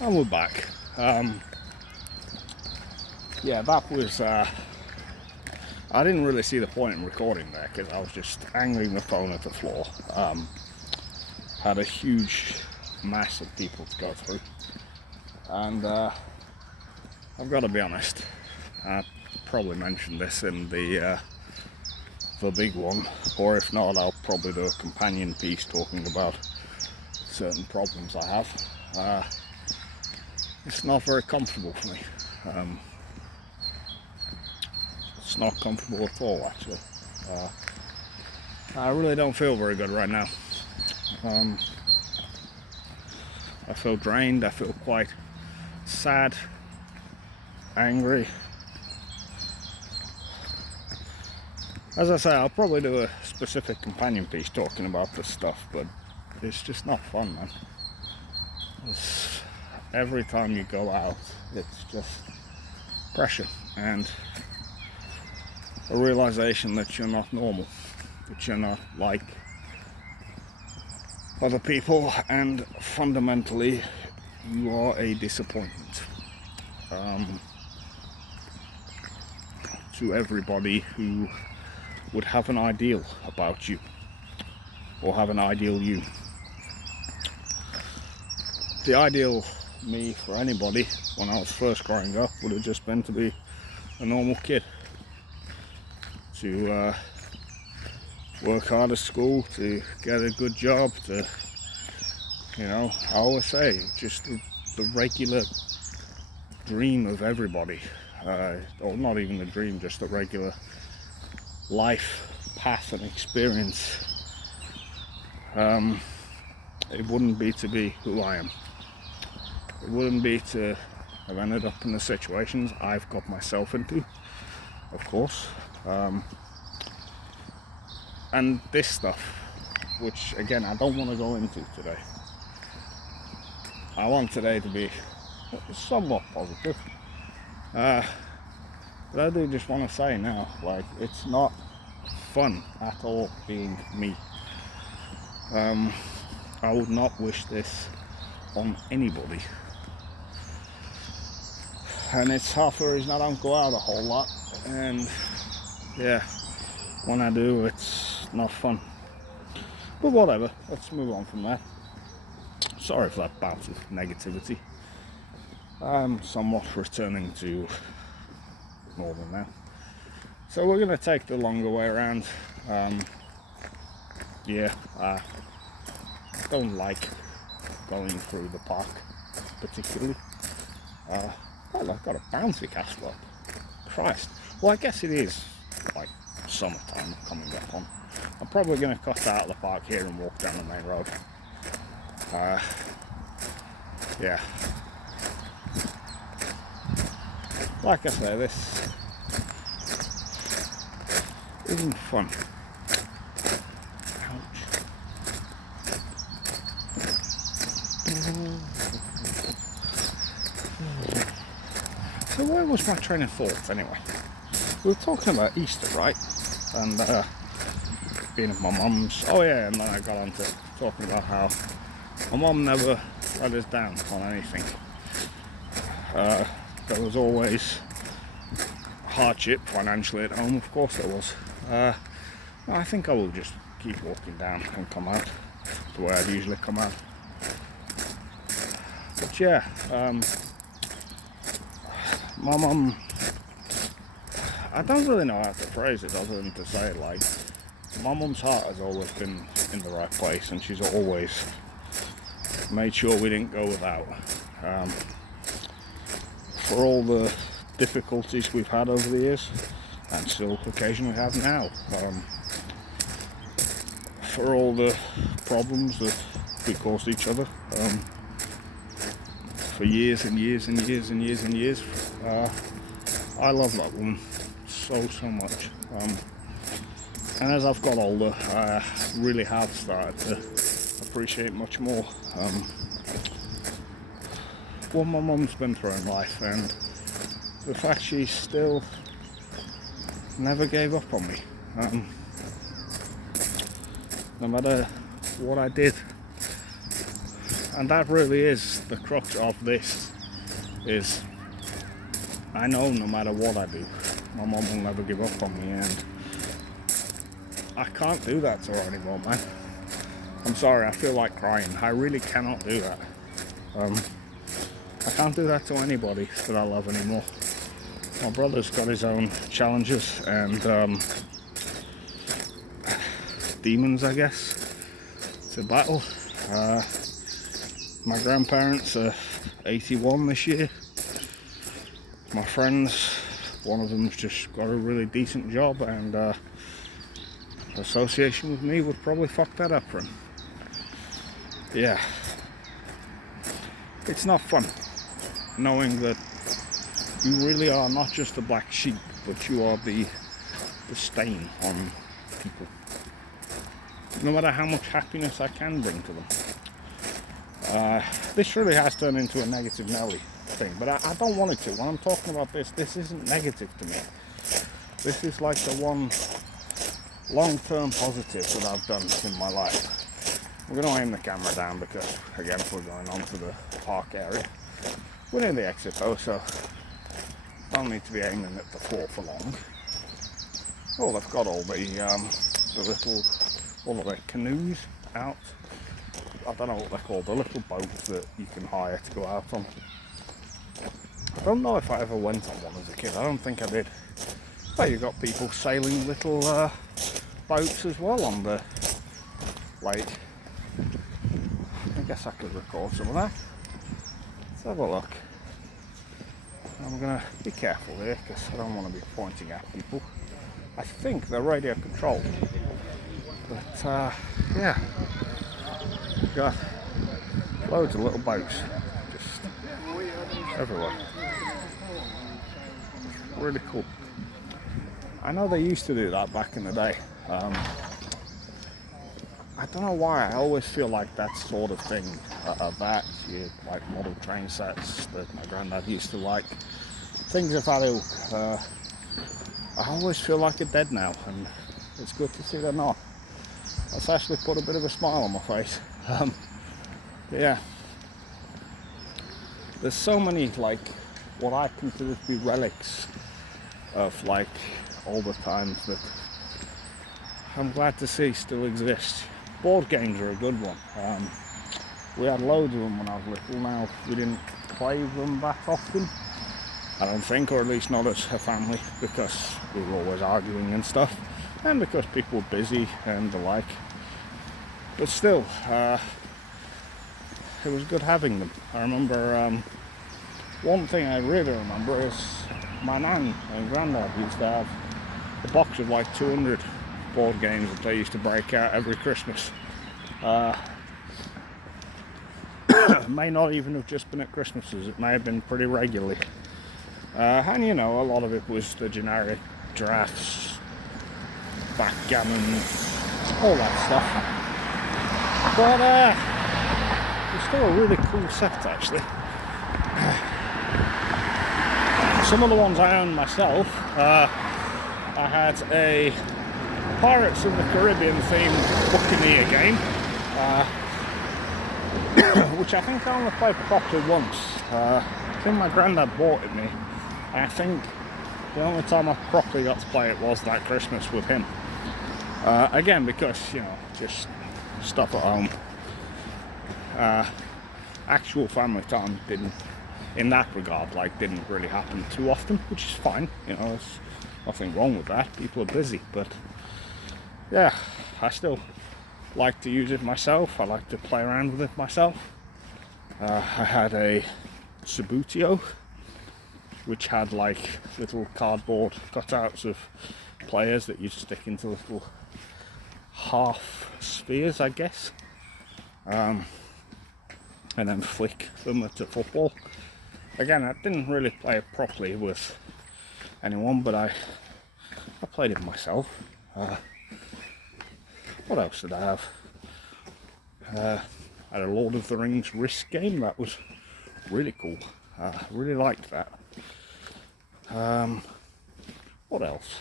And we're back. Yeah, that was. I didn't really see the point in recording there because I was just angling the phone at the floor. Had a huge mass of people to go through, and I've got to be honest. I probably mentioned this in the big one, or if not, I'll probably do a companion piece talking about certain problems I have. It's not very comfortable for me. It's not comfortable at all, actually. I really don't feel very good right now. I feel drained, I feel quite sad, angry. As I say, I'll probably do a specific companion piece talking about this stuff, but it's just not fun, man. Every time you go out, it's just pressure and a realization that you're not normal, that you're not like other people, and fundamentally you are a disappointment to everybody who would have an ideal about you or have an ideal you. The ideal me for anybody when I was first growing up would have just been to be a normal kid, to work hard at school, to get a good job, to, I always say, just the regular dream of everybody, or not even a dream, just the regular life path and experience. It wouldn't be to be who I am. It wouldn't be to have ended up in the situations I've got myself into, of course. And this stuff, which again I don't want to go into today. I want today to be somewhat positive. But I do just want to say now, like, it's not fun at all being me. I would not wish this on anybody. And it's half the reason I don't go out a whole lot. And yeah, when I do, it's not fun. But whatever, let's move on from that. Sorry for that bout of negativity. I'm somewhat returning to normal now. So we're going to take the longer way around. I don't like going through the park particularly. Well, I've got a bouncy castle up. Christ. Well, I guess it is like summertime coming up on. I'm probably going to cut out of the park here and walk down the main road. Yeah. Like I say, this isn't fun. Ouch. So where was my train of thought anyway? We were talking about Easter, right? And being at my mum's. Oh yeah, and then I got on to talking about how my mum never let us down on anything. There was always hardship financially at home, of course there was. I think I will just keep walking down and come out the way I'd usually come out. But yeah, my mum, I don't really know how to phrase it other than to say, like, my mum's heart has always been in the right place, and she's always made sure we didn't go without. For all the difficulties we've had over the years, and still occasionally have now, for all the problems that we caused each other, for years and years and years and years and years, I love that woman so much. And as I've got older, I really have started to appreciate much more what my mum's been through in life, and the fact she still never gave up on me. No matter what I did, And that really is the crux of this, is I know no matter what I do, my mum will never give up on me, and I can't do that to her anymore, man. I'm sorry, I feel like crying. I really cannot do that. I can't do that to anybody that I love anymore. My brother's got his own challenges and demons, I guess, to battle. My grandparents are 81 this year. My friends, one of them's just got a really decent job, and association with me would probably fuck that up for him. Yeah. It's not fun knowing that you really are not just the black sheep, but you are the stain on people. No matter how much happiness I can bring to them. This really has turned into a negative Nelly thing, but I don't want it to. When I'm talking about this isn't negative to me. This is like the one long-term positive that I've done in my life. I'm going to aim the camera down because, again, we're going on to the park area. We're near the exit though, so don't need to be aiming at the floor for long. Oh, they've got all all of the canoes out. I don't know what they're called, the little boats that you can hire to go out on. I don't know if I ever went on one as a kid, I don't think I did. But you've got people sailing little boats as well on the lake. I guess I could record some of that. Let's have a look. I'm going to be careful here because I don't want to be pointing at people. I think they're radio controlled. But yeah, we've got loads of little boats just everywhere. Really cool. I know they used to do that back in the day. I don't know why, I always feel like that sort of thing, that, like model train sets that my granddad used to like, things of that ilk, I always feel like they're dead now, and it's good to see they're not. That's actually put a bit of a smile on my face. Yeah. There's so many, like, what I consider to be relics of, like, all the times that I'm glad to see still exist. Board games are a good one. We had loads of them when I was little. Now we didn't play them that often, I don't think, or at least not as a family, because we were always arguing and stuff, and because people were busy and the like. But still, it was good having them. I remember one thing I really remember is my nan and granddad used to have a box of like 200 board games that they used to break out every Christmas. May not even have just been at Christmases, it may have been pretty regularly. And you know, a lot of it was the generic drafts, backgammon, all that stuff. But it's still a really cool set, actually. Some of the ones I owned myself, I had a Pirates of the Caribbean themed Buccaneer game, which I think I only played properly once. I think my granddad bought it me. I think the only time I properly got to play it was that Christmas with him. Again, because, you know, just stuff at home. Actual family time didn't, in that regard, like, didn't really happen too often, which is fine. You know, there's nothing wrong with that. People are busy, but yeah, I still like to use it myself. I like to play around with it myself. I had a Subbuteo, which had like little cardboard cutouts of players that you stick into little half spheres, I guess, and then flick them at a football. Again, I didn't really play it properly with anyone, but I played it myself. What else did I have? I had a Lord of the Rings Risk game that was really cool. I really liked that. What else?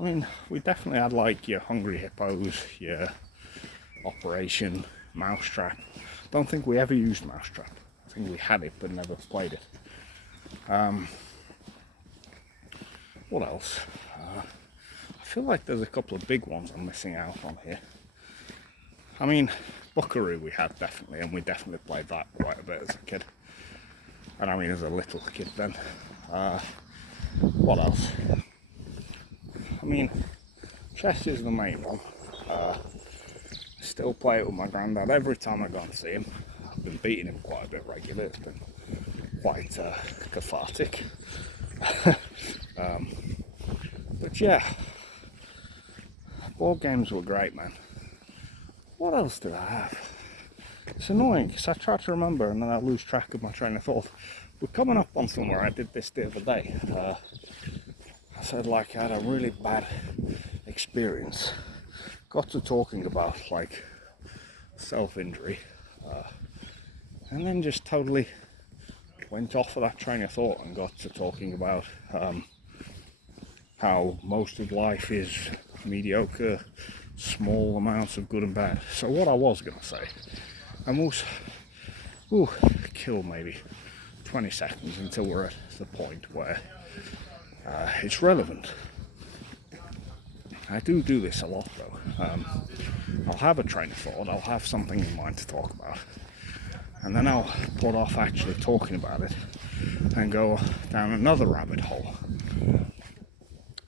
I mean, we definitely had like your Hungry Hippos, your Operation Mousetrap. don't think we ever used Mousetrap. I think we had it but never played it. What else? I feel like there's a couple of big ones I'm missing out on here. I mean, Buckaroo we had definitely, and we definitely played that quite a bit as a kid. And I mean as a little kid then. What else? I mean, chess is the main one. I still play it with my granddad every time I go and see him. I've been beating him quite a bit regularly. It's been quite cathartic. But yeah, board games were great, man. What else did I have? It's annoying because I try to remember and then I lose track of my train of thought. We're coming up on somewhere. I did this the other day. I said like I had a really bad experience. Got to talking about like self-injury, and then just totally went off of that train of thought and got to talking about how most of life is mediocre, small amounts of good and bad. So what I was going to say, and we'll kill maybe 20 seconds until we're at the point where it's relevant. I do this a lot though. I'll have a train of thought, I'll have something in mind to talk about, and then I'll put off actually talking about it and go down another rabbit hole.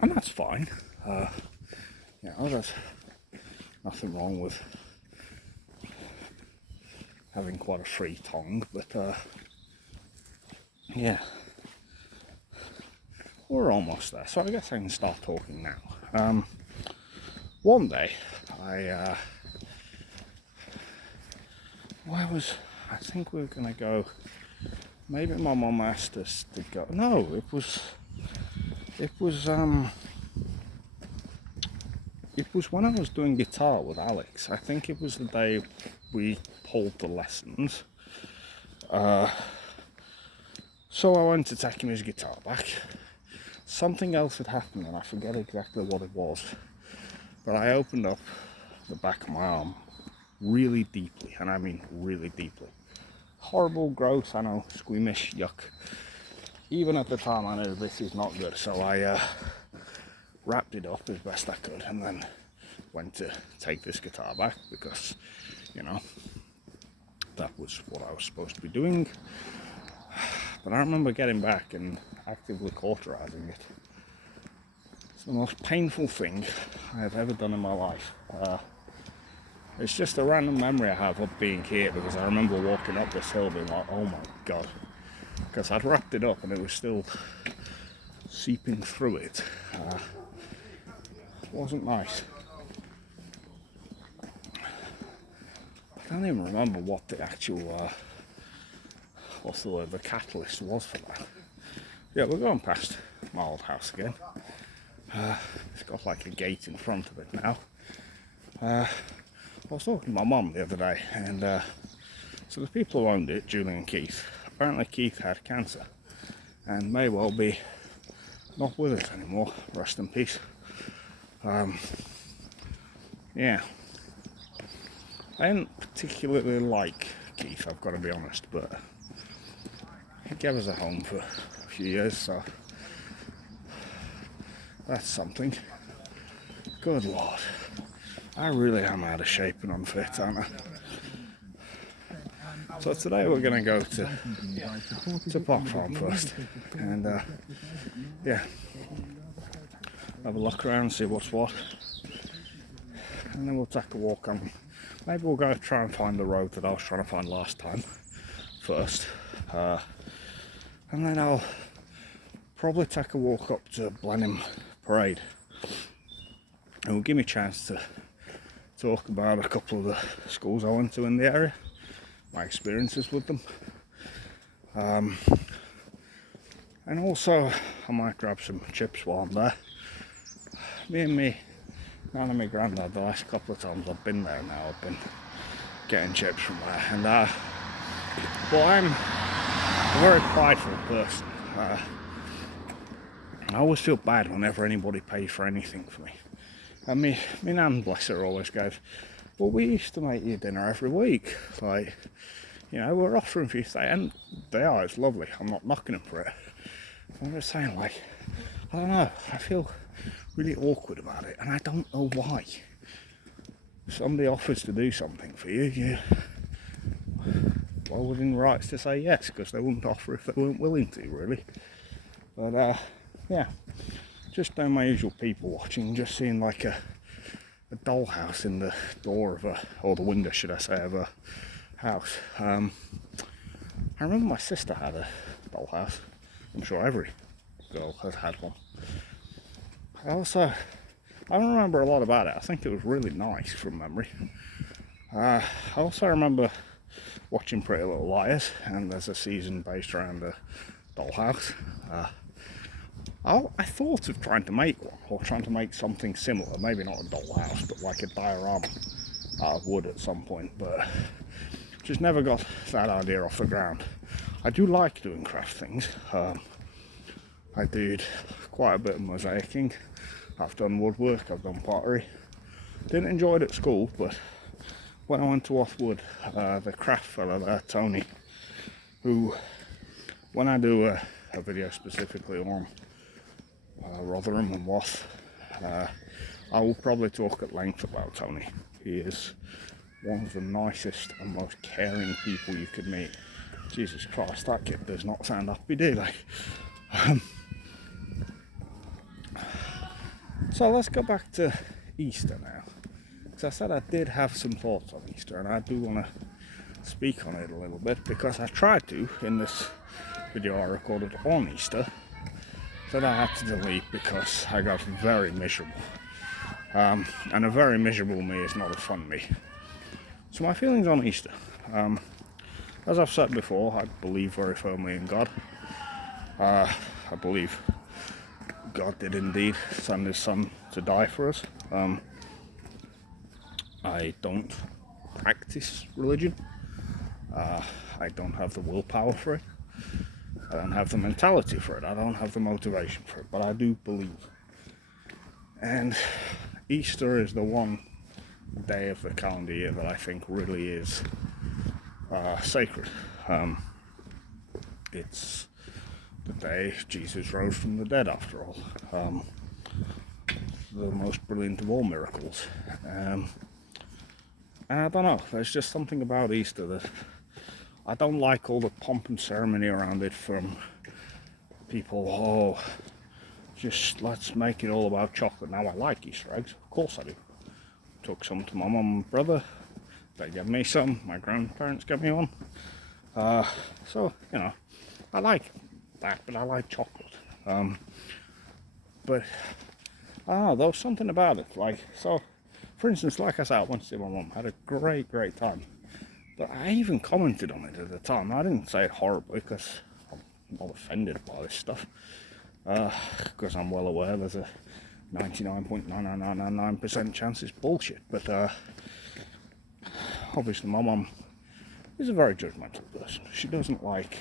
And that's fine. You know, there's nothing wrong with having quite a free tongue, but yeah, we're almost there. So I guess I can start talking now. One day, I think we were gonna go. Maybe my mum asked us to go. No, it was when I was doing guitar with Alex. I think it was the day we pulled the lessons. So I went to take him his guitar back. Something else had happened and I forget exactly what it was. But I opened up the back of my arm really deeply, and I mean really deeply. Horrible, gross, I know, squeamish, yuck. Even at the time I knew this is not good, so I wrapped it up as best I could and then went to take this guitar back because, you know, that was what I was supposed to be doing. But I remember getting back and actively cauterizing it. It's the most painful thing I have ever done in my life. It's just a random memory I have of being here because I remember walking up this hill being like, oh my god. Because I'd wrapped it up and it was still seeping through it. It wasn't nice. I don't even remember what the actual, what's the word, the catalyst was for that. Yeah, we're going past my old house again. It's got like a gate in front of it now. I was talking to my mum the other day, and so the people who owned it, Julie and Keith, apparently Keith had cancer and may well be not with us anymore. Rest in peace. Yeah, I didn't particularly like Keith, I've got to be honest, but he gave us a home for a few years, so that's something. Good lord, I really am out of shape and unfit, aren't I? So today we're going to go to Park Farm first, and yeah, have a look around, see what's what, and then we'll take a walk on. Maybe we'll go try and find the road that I was trying to find last time first, and then I'll probably take a walk up to Blenheim Parade. It will give me a chance to talk about a couple of the schools I went to in the area, my experiences with them, and also I might grab some chips while I'm there. Me and my granddad, the last couple of times I've been there now, I've been getting chips from there, and well, I'm a very prideful person. I always feel bad whenever anybody pays for anything for me. And me nan, bless her, always gave well, we used to make you dinner every week. Like, you know, we're offering for you to stay, and they are, it's lovely. I'm not knocking them for it. I'm just saying, like, I don't know, I feel really awkward about it, and I don't know why. If somebody offers to do something for you, well, within rights to say yes, because they wouldn't offer if they weren't willing to, really. But, yeah, just doing my usual people watching, just seeing like a dollhouse in the door of or the window, should I say, of a house. I remember my sister had a dollhouse. I'm sure every girl has had one. I don't remember a lot about it. I think it was really nice from memory. I also remember watching Pretty Little Liars, and there's a season based around a dollhouse. I thought of trying to make one, or trying to make something similar, maybe not a dollhouse, but like a diorama out of wood at some point, but just never got that idea off the ground. I do like doing craft things. I did quite a bit of mosaicing. I've done woodwork, I've done pottery. Didn't enjoy it at school, but when I went to Offwood, the craft fella there, Tony, who, when I do a video specifically on Rotherham and Wath, I will probably talk at length about Tony. He is one of the nicest and most caring people you could meet. Jesus Christ, that kid does not sound happy, do they? So let's go back to Easter now, because I said I did have some thoughts on Easter, and I do want to speak on it a little bit, because I tried to in this video I recorded on Easter that I had to delete because I got very miserable, and a very miserable me is not a fun me. So my feelings on Easter, as I've said before, I believe very firmly in God. I believe God did indeed send his son to die for us. I don't practice religion. I don't have the willpower for it. I don't have the mentality for it. I don't have the motivation for it, but I do believe. And Easter is the one day of the calendar year that I think really is sacred. It's the day Jesus rose from the dead, after all. The most brilliant of all miracles. And I don't know, there's just something about Easter that I don't like. All the pomp and ceremony around it from people. Just let's make it all about chocolate. Now, I like Easter eggs, of course I do. Took some to my mum and brother, they gave me some, my grandparents gave me one. So, you know, I like that, but I like chocolate. But I don't know, there was something about it. Like, so, for instance, like I said, I went to see my mum, had a great time. But I even commented on it at the time. I didn't say it horribly, because I'm not offended by this stuff. Because I'm well aware there's a 99.99999% chance it's bullshit. But obviously my mum is a very judgmental person. She doesn't like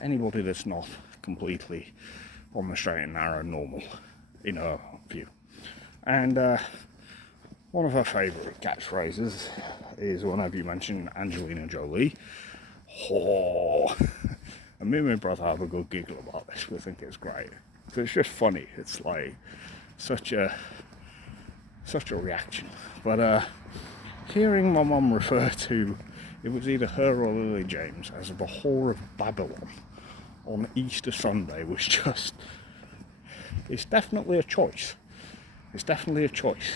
anybody that's not completely on the straight and narrow normal, in her view. And one of her favourite catchphrases is whenever you mention Angelina Jolie, and me and my brother have a good giggle about this. We think it's great. So it's just funny. It's like such a reaction. But hearing my mum refer to, it was either her or Lily James, as the Whore of Babylon on Easter Sunday was just, it's definitely a choice. It's definitely a choice.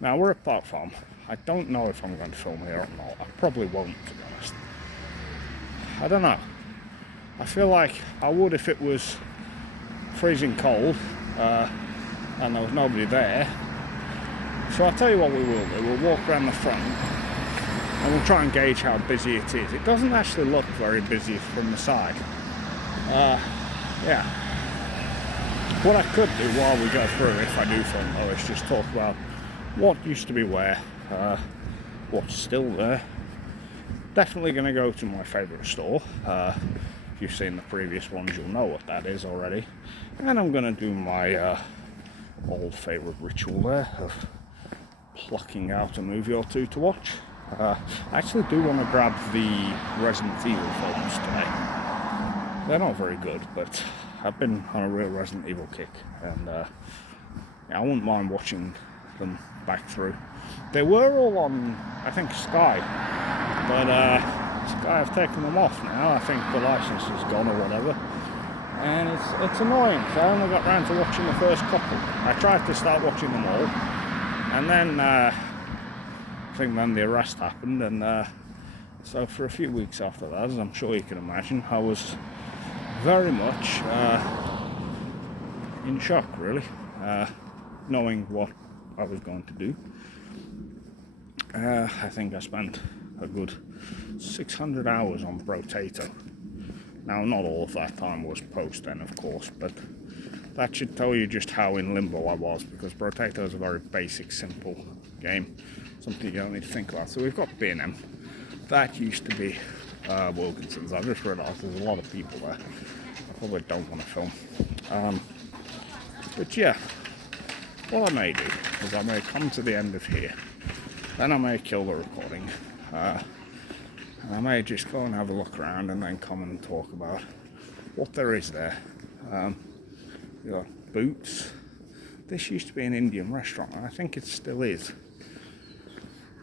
Now, we're at Park Farm. I don't know if I'm going to film here or not. I probably won't, to be honest. I don't know. I feel like I would if it was freezing cold and there was nobody there. So I'll tell you what we will do. We'll walk around the front and we'll try and gauge how busy it is. It doesn't actually look very busy from the side. Yeah. What I could do while we go through, if I do film though, is just talk about what used to be where, what's still there. Definitely going to go to my favourite store. If you've seen the previous ones, you'll know what that is already. And I'm going to do my old favourite ritual there of plucking out a movie or two to watch. I actually do want to grab the Resident Evil films today. They're not very good, but I've been on a real Resident Evil kick, and I wouldn't mind watching them back through. They were all on, I think, Sky, but Sky have taken them off now. I think the license is gone or whatever, and it's annoying. So I only got round to watching the first couple. I tried to start watching them all, and then I think then the arrest happened, and so for a few weeks after that, as I'm sure you can imagine, I was very much in shock, really, knowing what I was going to do. I think I spent a good 600 hours on Brotato. Now, not all of that time was post then, of course, but that should tell you just how in limbo I was, because Brotato is a very basic, simple game, something you don't need to think about. So we've got B&M. That used to be Wilkinson's. I just realised there's a lot of people there. I probably don't want to film. But yeah, what I may do is I may come to the end of here, then I may kill the recording, and I may just go and have a look around and then come and talk about what there is there. You got Boots. This used to be an Indian restaurant, and I think it still is.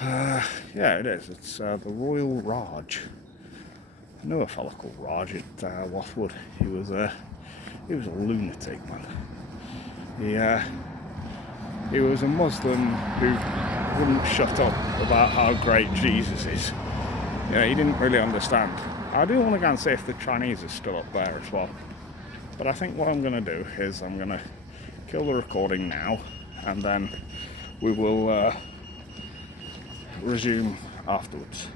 Yeah, it is. It's the Royal Raj. I knew a fella called Raj at Loftwood. He was a lunatic, man. He was a Muslim who wouldn't shut up about how great Jesus is. He didn't really understand. I do want to go and see if the Chinese are still up there as well. But I think what I'm going to do is I'm going to kill the recording now, and then we will resume afterwards.